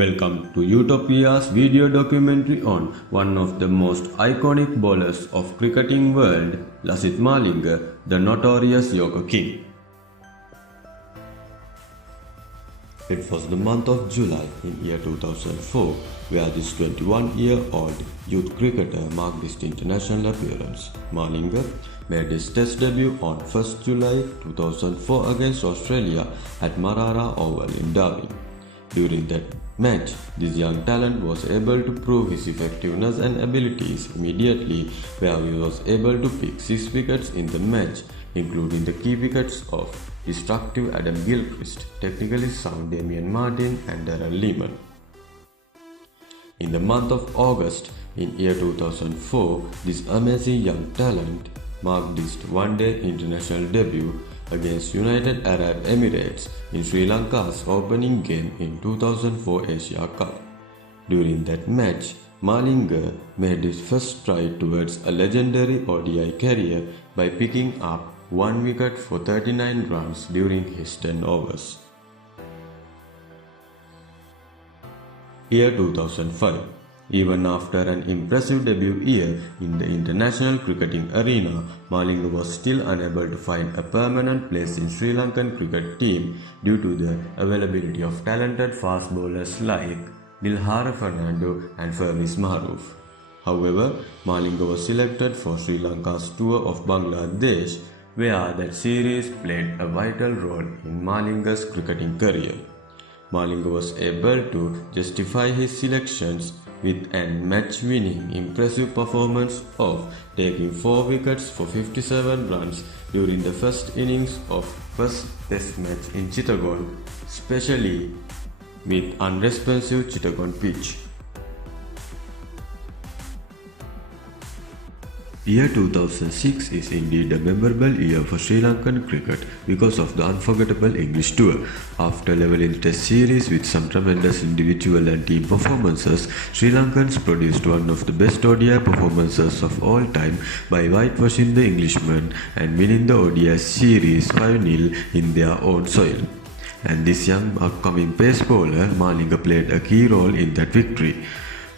Welcome to Utopia's video documentary on one of the most iconic bowlers of cricketing world, Lasith Malinga, the notorious Yorker King. It was the month of July in year 2004 where this 21-year-old youth cricketer marked his international appearance. Malinga made his test debut on 1st July 2004 against Australia at Marara Oval in Darwin. During that match, this young talent was able to prove his effectiveness and abilities immediately, where he was able to pick 6 wickets in the match, including the key wickets of destructive Adam Gilchrist, technically sound Damien Martyn and Darren Lehmann. In the month of August in year 2004, this amazing young talent marked his one-day international debut against United Arab Emirates in Sri Lanka's opening game in 2004 Asia Cup. During that match, Malinga made his first stride towards a legendary ODI career by picking up 1 wicket for 39 runs during his 10 overs. Year 2005. Even after an impressive debut year in the international cricketing arena, Malinga was still unable to find a permanent place in Sri Lankan cricket team due to the availability of talented fast bowlers like Dilhara Fernando and Faiz Mahroof. However, Malinga was selected for Sri Lanka's tour of Bangladesh, where that series played a vital role in Malinga's cricketing career. Malinga was able to justify his selections with an match-winning impressive performance of taking 4 wickets for 57 runs during the first innings of first test match in Chittagong, especially with unresponsive Chittagong pitch. Year 2006 is indeed a memorable year for Sri Lankan cricket because of the unforgettable English tour. After levelling test series with some tremendous individual and team performances, Sri Lankans produced one of the best ODI performances of all time by whitewashing the Englishmen and winning the ODI series 5-0 in their own soil. And this young upcoming pace bowler, Malinga, played a key role in that victory.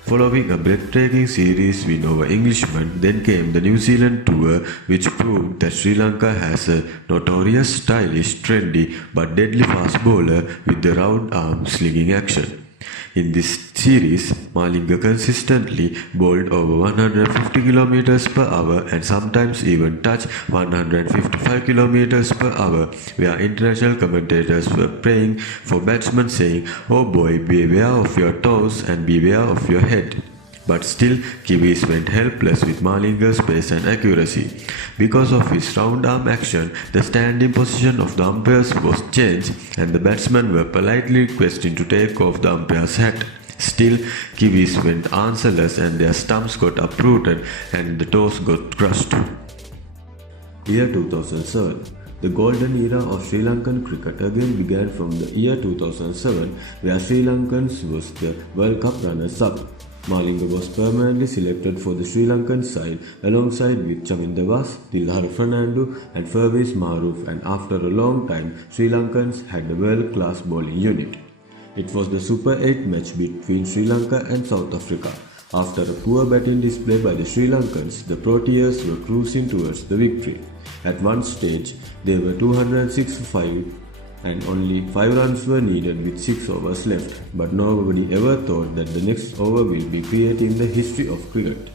Following a breathtaking series win over Englishmen, then came the New Zealand tour, which proved that Sri Lanka has a notorious stylish, trendy but deadly fast bowler with the round arm slinging action. In this series, Malinga consistently bowled over 150 km per hour and sometimes even touched 155 km per hour, where international commentators were praying for batsmen saying, "Oh boy, beware of your toes and beware of your head." But still, Kiwis went helpless with Malinga's pace and accuracy. Because of his round arm action, the standing position of the umpires was changed and the batsmen were politely requested to take off the umpire's hat. Still, Kiwis went answerless and their stumps got uprooted and the toes got crushed. Year 2007. The golden era of Sri Lankan cricket again began from the year 2007, where Sri Lankans was the World Cup runners-up. Malinga was permanently selected for the Sri Lankan side alongside with Chaminda Vaas, Dilhara Fernando and Faiz Mahroof, and after a long time, Sri Lankans had a world-class bowling unit. It was the Super 8 match between Sri Lanka and South Africa. After a poor batting display by the Sri Lankans, the Proteas were cruising towards the victory. At one stage, they were 206 for 5 and only 5 runs were needed with 6 overs left, but nobody ever thought that the next over will be creating the history of cricket.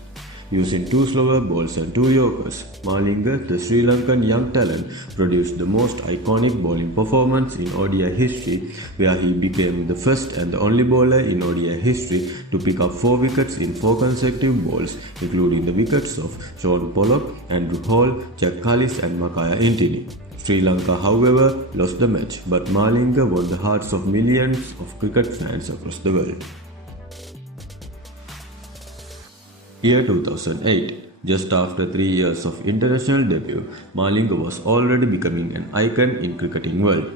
Using 2 slower balls and 2 Yorkers, Malinga, the Sri Lankan young talent, produced the most iconic bowling performance in ODI history, where he became the first and the only bowler in ODI history to pick up 4 wickets in 4 consecutive balls, including the wickets of Shaun Pollock, Andrew Hall, Jack Kallis and Makaya Intini. Sri Lanka, however, lost the match, but Malinga won the hearts of millions of cricket fans across the world. Year 2008. Just after 3 years of international debut, Malinga was already becoming an icon in cricketing world.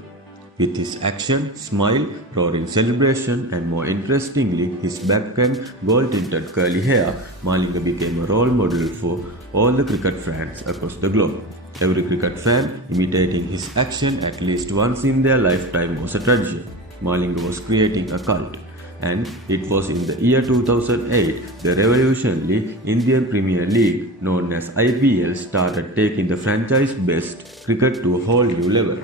With his action, smile, roaring celebration and more interestingly his backhand gold-tinted curly hair, Malinga became a role model for all the cricket fans across the globe. Every cricket fan imitating his action at least once in their lifetime was a tradition. Malinga was creating a cult. And it was in the year 2008 the revolutionary Indian Premier League known as IPL started taking the franchise-based cricket to a whole new level.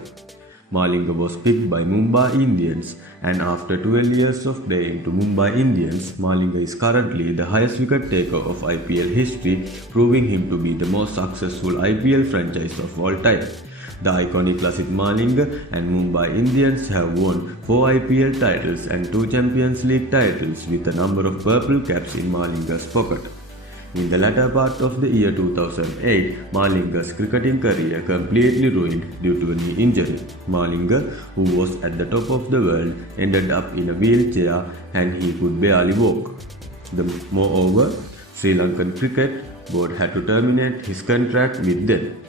Malinga was picked by Mumbai Indians, and after 12 years of playing to Mumbai Indians, Malinga is currently the highest wicket taker of IPL history, proving him to be the most successful IPL franchise of all time. The iconic Lasith Malinga and Mumbai Indians have won 4 IPL titles and 2 Champions League titles with a number of purple caps in Malinga's pocket. In the latter part of the year 2008, Malinga's cricketing career completely ruined due to a knee injury. Malinga, who was at the top of the world, ended up in a wheelchair and he could barely walk. Moreover, Sri Lankan Cricket Board had to terminate his contract with them.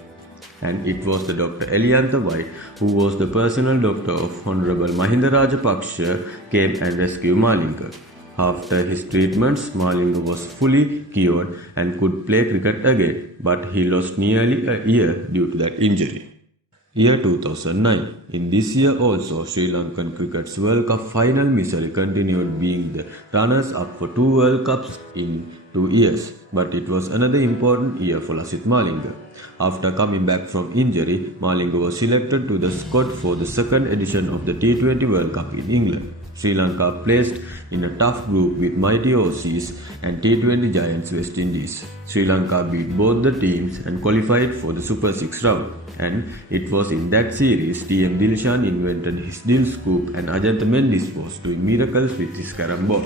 And it was the Dr. Eliantha White, who was the personal doctor of Honorable Mahinda Rajapaksa, came and rescued Malinga. After his treatments, Malinga was fully cured and could play cricket again, but he lost nearly a year due to that injury. Year 2009. In this year also, Sri Lankan Cricket's World Cup final misery continued, being the runners-up for 2 World Cups in 2 years. But it was another important year for Lasith Malinga. After coming back from injury, Malinga was selected to the squad for the second edition of the T20 World Cup in England. Sri Lanka placed in a tough group with mighty Aussies and T20 giants West Indies. Sri Lanka beat both the teams and qualified for the Super 6 round. And it was in that series TM Dilshan invented his Dil scoop and Ajantha Mendis was doing miracles with his carom ball.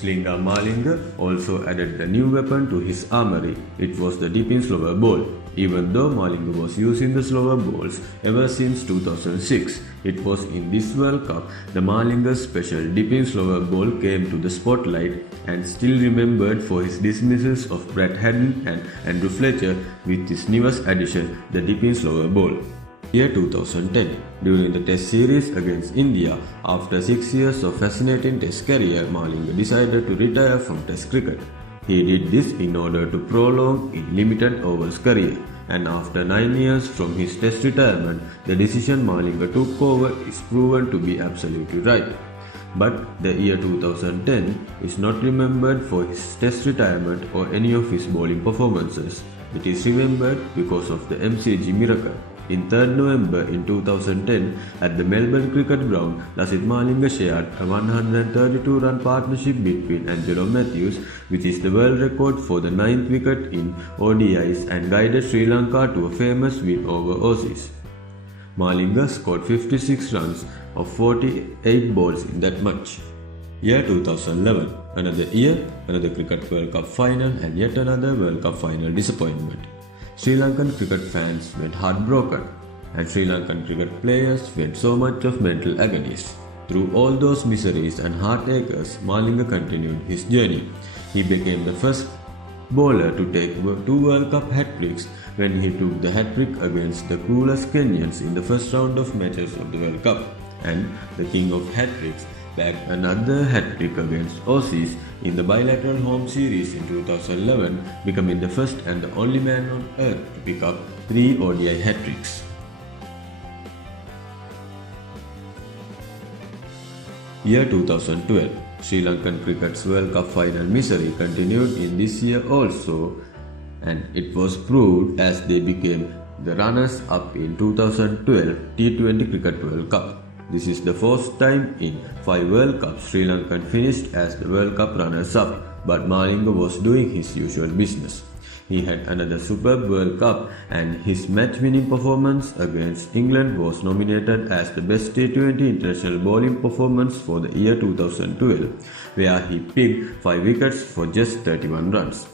Slinga Malinga also added the new weapon to his armory. It was the deep-in slower ball. Even though Malinga was using the slower balls ever since 2006, it was in this World Cup the Malinga's special deep-in slower ball came to the spotlight and still remembered for his dismissals of Brad Haddin and Andrew Fletcher with his newest addition, the deep-in slower ball. Year 2010. During the Test series against India, after 6 years of fascinating Test career, Malinga decided to retire from Test cricket. He did this in order to prolong his limited overs career, and after 9 years from his Test retirement, the decision Malinga took over is proven to be absolutely right. But the year 2010 is not remembered for his Test retirement or any of his bowling performances. It is remembered because of the MCG miracle. In 3rd November in 2010, at the Melbourne Cricket Ground, Lasith Malinga shared a 132-run partnership between Angelo Matthews, which is the world record for the 9th wicket in ODIs, and guided Sri Lanka to a famous win over Aussies. Malinga scored 56 runs of 48 balls in that match. Year 2011. Another year, another Cricket World Cup final, and yet another World Cup final disappointment. Sri Lankan cricket fans went heartbroken, and Sri Lankan cricket players went so much of mental agonies. Through all those miseries and heartaches, Malinga continued his journey. He became the first bowler to take 2 World Cup hat-tricks when he took the hat-trick against the clueless Kenyans in the first round of matches of the World Cup, and the king of hat-tricks bagged another hat-trick against Aussies in the bilateral home series in 2011, becoming the first and the only man on earth to pick up 3 ODI hat-tricks. Year 2012. Sri Lankan Cricket's World Cup final misery continued in this year also, and it was proved as they became the runners-up in 2012 T20 Cricket World Cup. This is the 4th time in 5 World Cups Sri Lanka finished as the World Cup runners-up, but Malinga was doing his usual business. He had another superb World Cup, and his match-winning performance against England was nominated as the best T20 international bowling performance for the year 2012, where he picked 5 wickets for just 31 runs.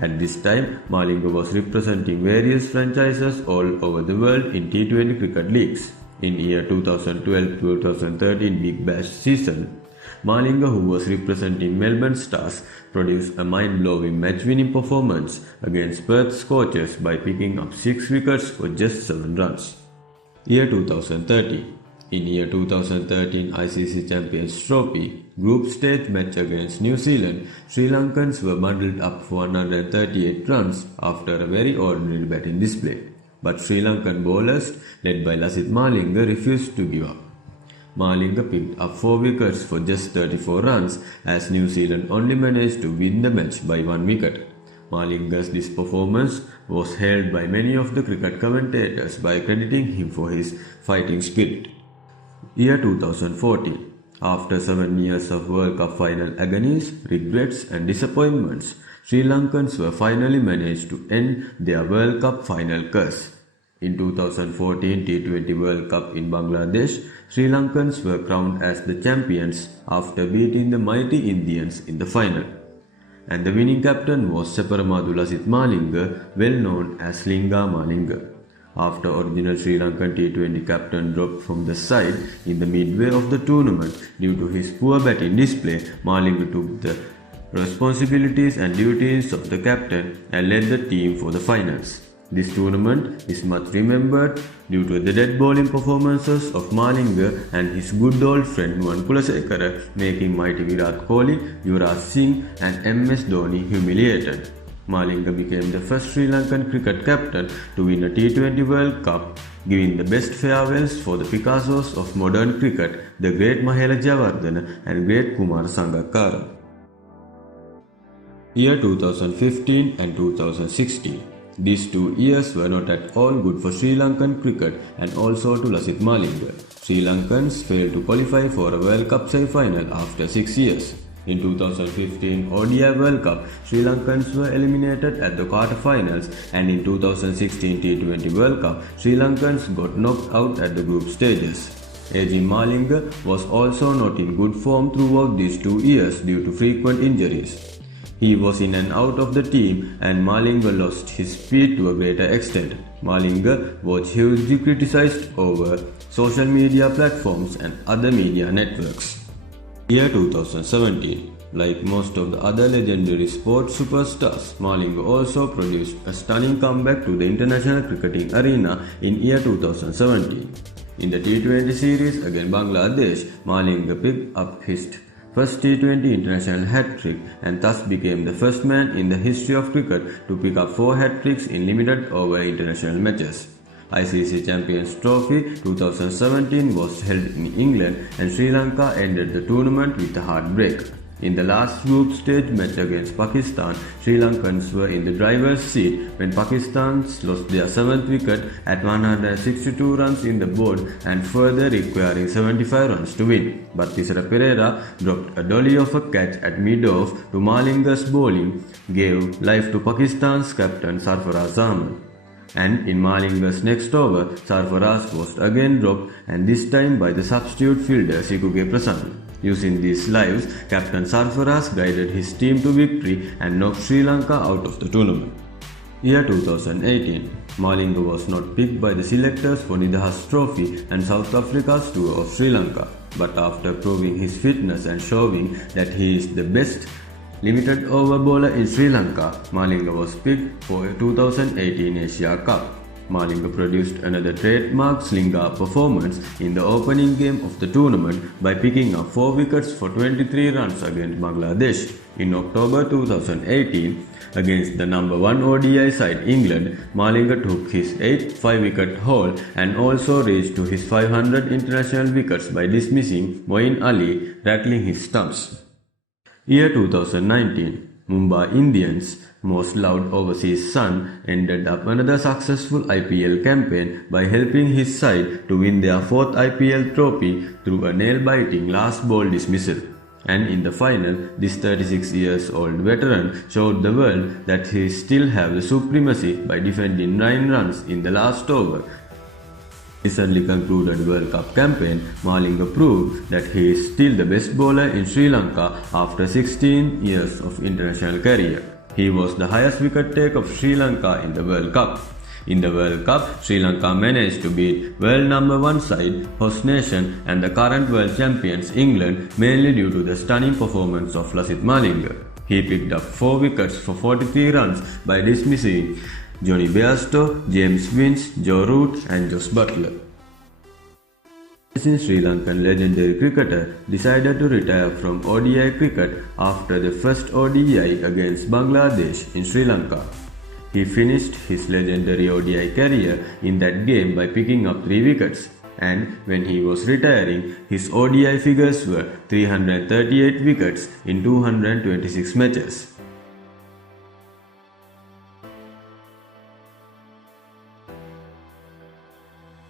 At this time, Malinga was representing various franchises all over the world in T20 cricket leagues. In year 2012-2013 Big Bash season, Malinga, who was representing Melbourne Stars, produced a mind-blowing match-winning performance against Perth Scorchers by picking up 6 wickets for just 7 runs. Year 2013. In year 2013 ICC Champions Trophy group stage match against New Zealand, Sri Lankans were bundled up for 138 runs after a very ordinary batting display. But Sri Lankan bowlers, led by Lasith Malinga, refused to give up. Malinga picked up 4 wickets for just 34 runs as New Zealand only managed to win the match by 1 wicket. Malinga's this performance was hailed by many of the cricket commentators by crediting him for his fighting spirit. Year 2014. After 7 years of World Cup final agonies, regrets and disappointments, Sri Lankans were finally managed to end their World Cup final curse. In 2014 T20 World Cup in Bangladesh, Sri Lankans were crowned as the champions after beating the mighty Indians in the final. And the winning captain was Separamadu Lasith Malinga, well known as Linga Malinga. After original Sri Lankan T20 captain dropped from the side in the midway of the tournament due to his poor batting display, Malinga took the responsibilities and duties of the captain and led the team for the finals. This tournament is much remembered due to the dead bowling performances of Malinga and his good old friend Nuwan Kulasekara, making mighty Virat Kohli, Yuvraj Singh and MS Dhoni humiliated. Malinga became the first Sri Lankan cricket captain to win a T20 World Cup, giving the best farewells for the Picassos of modern cricket, the great Mahela Jayawardene and great Kumar Sangakkara. Year 2015 and 2016. These 2 years were not at all good for Sri Lankan cricket and also to Lasith Malinga. Sri Lankans failed to qualify for a World Cup semi-final after 6 years. In 2015 ODI World Cup, Sri Lankans were eliminated at the quarter-finals, and in 2016 T20 World Cup, Sri Lankans got knocked out at the group stages. AG Malinga was also not in good form throughout these 2 years due to frequent injuries. He was in and out of the team, and Malinga lost his speed to a greater extent. Malinga was hugely criticized over social media platforms and other media networks. Year 2017. Like most of the other legendary sports superstars, Malinga also produced a stunning comeback to the international cricketing arena in year 2017. In the T20 series against Bangladesh, Malinga picked up his first T20 international hat-trick and thus became the first man in the history of cricket to pick up 4 hat-tricks in limited over international matches. ICC Champions Trophy 2017 was held in England, and Sri Lanka ended the tournament with a heartbreak. In the last group stage match against Pakistan, Sri Lankans were in the driver's seat when Pakistan lost their 7th wicket at 162 runs in the board and further requiring 75 runs to win. But Thisara Perera dropped a dolly of a catch at mid-off to Malinga's bowling, gave life to Pakistan's captain Sarfaraz Ahmed. And in Malinga's next over, Sarfaraz was again dropped, and this time by the substitute fielder Sikuke Prasanna. Using these lives, Captain Sarfaraz guided his team to victory and knocked Sri Lanka out of the tournament. Year 2018. Malinga was not picked by the selectors for Nidahas Trophy and South Africa's tour of Sri Lanka, but after proving his fitness and showing that he is the best limited over bowler in Sri Lanka, Malinga was picked for a 2018 Asia Cup. Malinga produced another trademark slinger performance in the opening game of the tournament by picking up 4 wickets for 23 runs against Bangladesh. In October 2018, against the number 1 ODI side England, Malinga took his 8th 5-wicket haul and also reached to his 500 international wickets by dismissing Moeen Ali, rattling his stumps. Year 2019. Mumbai Indians' most loved overseas son ended up another successful IPL campaign by helping his side to win their 4th IPL trophy through a nail-biting last ball dismissal. And in the final, this 36 years old veteran showed the world that he still have the supremacy by defending 9 runs in the last over. Recently concluded World Cup campaign, Malinga proved that he is still the best bowler in Sri Lanka after 16 years of international career. He was the highest wicket take of Sri Lanka in the World Cup. In the World Cup, Sri Lanka managed to beat world number 1 side, host nation and the current world champions England, mainly due to the stunning performance of Lasith Malinga. He picked up 4 wickets for 43 runs by dismissing Johnny Bairstow, James Vince, Joe Root and Josh Buttler. Since Sri Lankan legendary cricketer decided to retire from ODI cricket after the first ODI against Bangladesh in Sri Lanka. He finished his legendary ODI career in that game by picking up 3 wickets. and when he was retiring, his ODI figures were 338 wickets in 226 matches.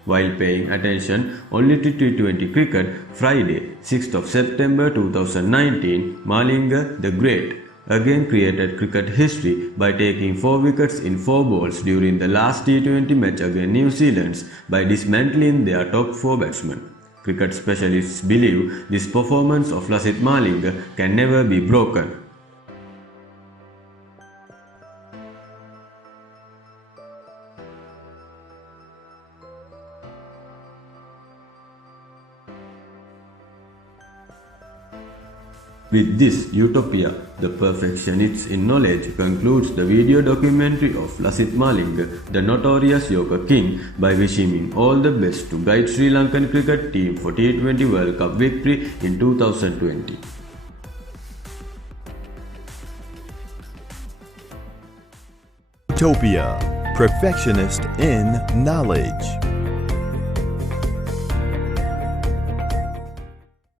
While paying attention only to T20 cricket, Friday, 6th of September 2019, Malinga the Great again created cricket history by taking 4 wickets in 4 balls during the last T20 match against New Zealand by dismantling their top 4 batsmen. Cricket specialists believe this performance of Lasith Malinga can never be broken. With this utopia, the perfectionist in knowledge concludes the video documentary of Lasith Malinga, the notorious Yorker King, by wishing him all the best to guide Sri Lankan cricket team for T20 World Cup victory in 2020. Utopia, perfectionist in knowledge.